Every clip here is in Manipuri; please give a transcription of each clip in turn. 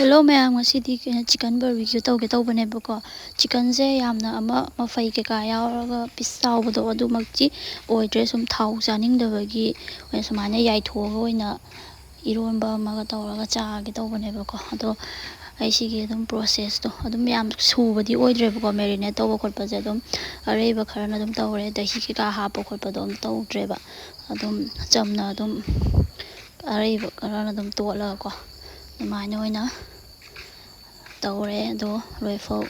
Hello ꯃꯌꯥꯝ, ꯉꯁꯤꯗꯤ ꯆꯤꯀꯟ ꯕꯥꯔꯕꯤꯀ꯭ꯌꯨ ꯇꯧꯒꯦ ꯇꯧꯕꯅꯦꯕꯀꯣ. ꯆꯤꯀꯟꯁꯦ ꯌꯥꯝꯅ ꯃꯐꯩ ꯀꯩꯀꯥ ꯌꯥꯎꯔꯒ ꯄꯤꯁ ꯆꯥꯎꯕꯗꯣ ꯑꯗꯨꯃꯛꯇꯤ ꯑꯣꯏꯗ꯭ꯔꯦ. ꯁꯨꯝ ꯊꯥꯎ ꯆꯥꯅꯤꯡꯗꯕꯒꯤ ꯁꯨꯃꯥꯏꯅ ꯌꯥꯏꯊꯣꯛꯑꯒ ꯑꯣꯏꯅ ꯏꯔꯣꯟꯕ ꯑꯃꯒ ꯇꯧꯔꯒ ꯆꯥꯒꯦ ꯇꯧꯕꯅꯦꯕꯀꯣ. ꯑꯗꯣ ꯑꯩ ꯁꯤꯒꯤ ꯑꯗꯨꯝ ꯄ꯭ꯔꯣꯁꯦꯁꯇꯣ ꯑꯗꯨꯝ ꯌꯥꯝ ꯁꯨꯕꯗꯤ ꯑꯣꯏꯗ꯭ꯔꯦꯕꯀꯣ. ꯃꯦꯔꯤꯅꯦꯠ ꯇꯧꯕ ꯈꯣꯠꯄꯁꯦ ꯑꯗꯨꯝ ꯑꯔꯩꯕ ꯈꯔꯅ ꯑꯗꯨꯝ ꯇꯧꯔꯦ. ꯗꯍꯤ ꯀꯩꯀꯥ ꯍꯥꯞꯄ ꯈꯣꯠꯄꯗꯣ ꯑꯝ ꯇꯧꯗ꯭ꯔꯦꯕ. ꯑꯗꯨꯝ ꯆꯝꯅ ꯑꯗꯨꯝ ꯑꯔꯩꯕ ꯈꯔꯅ ꯑꯗꯨꯝ ꯇꯣꯠꯂꯒꯀꯣ ꯑꯗꯨꯃꯥꯏꯅ ꯑꯣꯏꯅ ꯇꯧꯔꯦ. ꯑꯗꯣ ꯂꯣꯏꯐꯥꯎ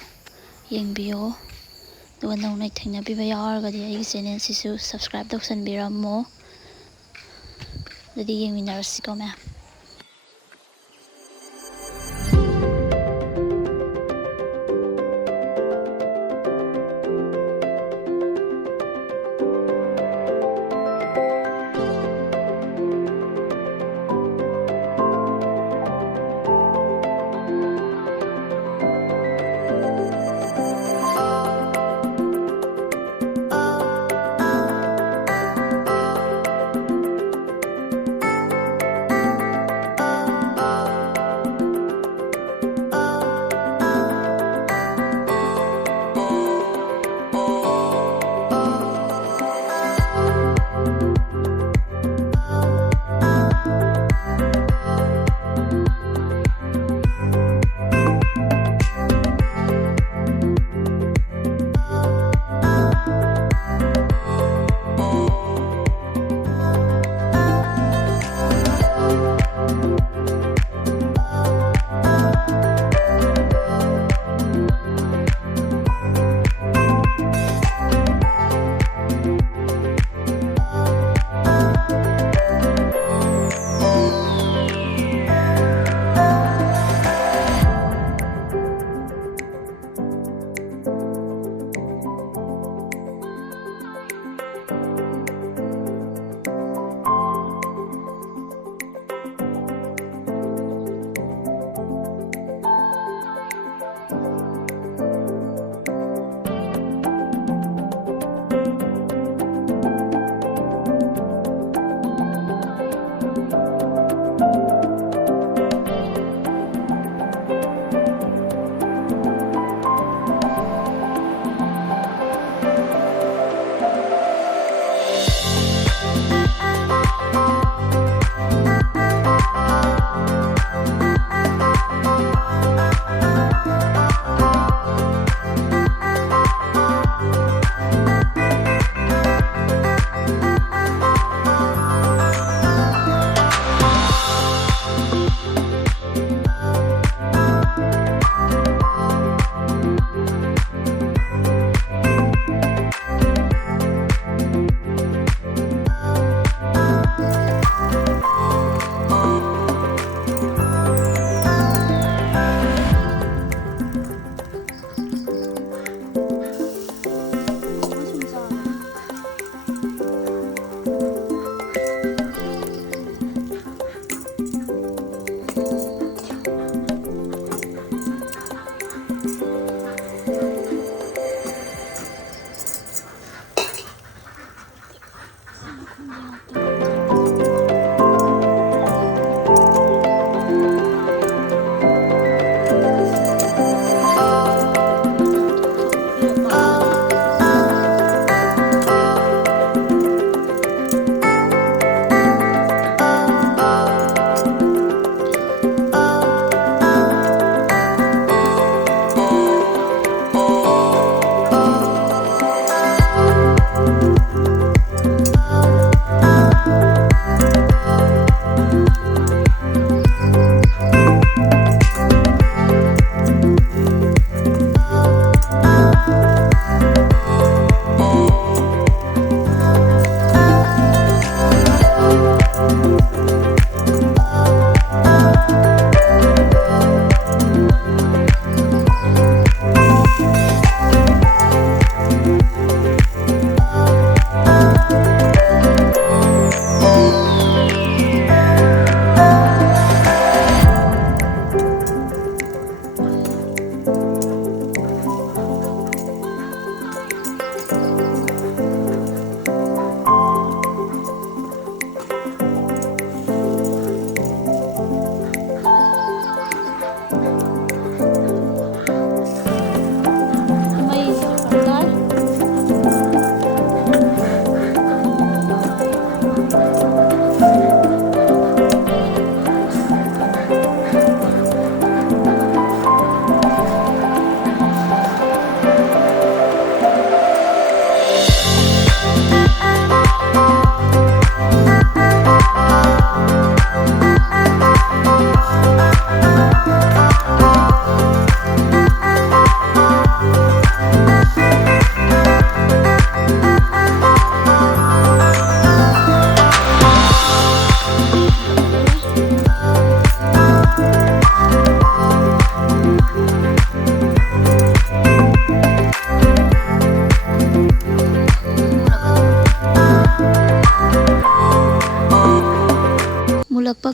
ꯌꯦꯡꯕꯤꯌꯣ. ꯑꯗꯨꯒ ꯅꯧꯅ ꯊꯦꯡꯅꯕꯤꯕ ꯌꯥꯎꯔꯒꯗꯤ ꯑꯩꯒꯤ ꯆꯦꯅꯦꯜꯁꯤꯁꯨ ꯁꯕꯁꯀ꯭ꯔꯥꯏꯕ ꯇꯧꯁꯟꯕꯤꯔꯝꯃꯣ. ꯑꯗꯨꯗꯤ ꯌꯦꯡꯃꯤꯟꯅꯔꯁꯤꯀꯣ ꯃꯌꯥꯝ.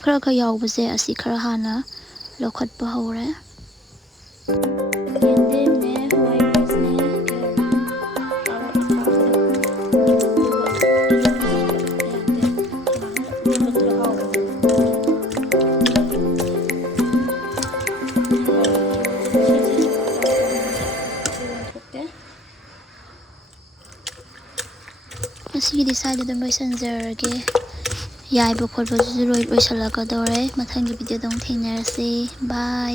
ꯈꯔ ꯌꯥꯎꯕꯁꯦ ꯑꯁꯤ ꯈꯔ ꯍꯥꯟꯅ ꯂꯧꯈꯠꯄ ꯍꯧꯔꯦ꯫ ꯌꯦꯟꯗꯦꯝꯅꯦ, ꯍꯋꯥꯏꯕꯤꯁꯅꯦ, ꯀꯥꯔꯣꯠ ꯑꯈꯥꯕꯗꯣ, ꯑꯗꯨꯒ ꯏꯔꯣꯟꯕꯅꯦꯕ ꯌꯦꯟꯗꯦꯝ ꯁꯨꯃꯥꯏꯅ ꯏꯔꯣꯟꯕꯗ ꯍꯥꯎꯕꯅꯦ꯫ ꯉꯁꯤꯗꯤ ꯌꯥꯝ ꯀꯨꯏꯅ ꯏꯔꯣꯟ ꯊꯣꯛꯇꯦ꯫ ꯉꯁꯤꯒꯤꯗꯤ ꯁ꯭ꯋꯥꯏꯗ ꯑꯗꯨꯝ ꯂꯣꯏꯁꯤꯟꯖꯔꯒꯦ꯫ ꯌꯥꯏꯕ ꯈꯣꯠꯄꯗꯨꯁꯨ ꯂꯣꯏꯁꯤꯜꯂꯛꯀꯗꯧꯔꯦ꯫ ꯃꯊꯪꯒꯤ ꯚꯤꯗꯤꯑꯣꯗ ꯑꯃꯨꯛ ꯊꯦꯡꯅꯔꯁꯤ꯫ ꯕꯥꯏ꯫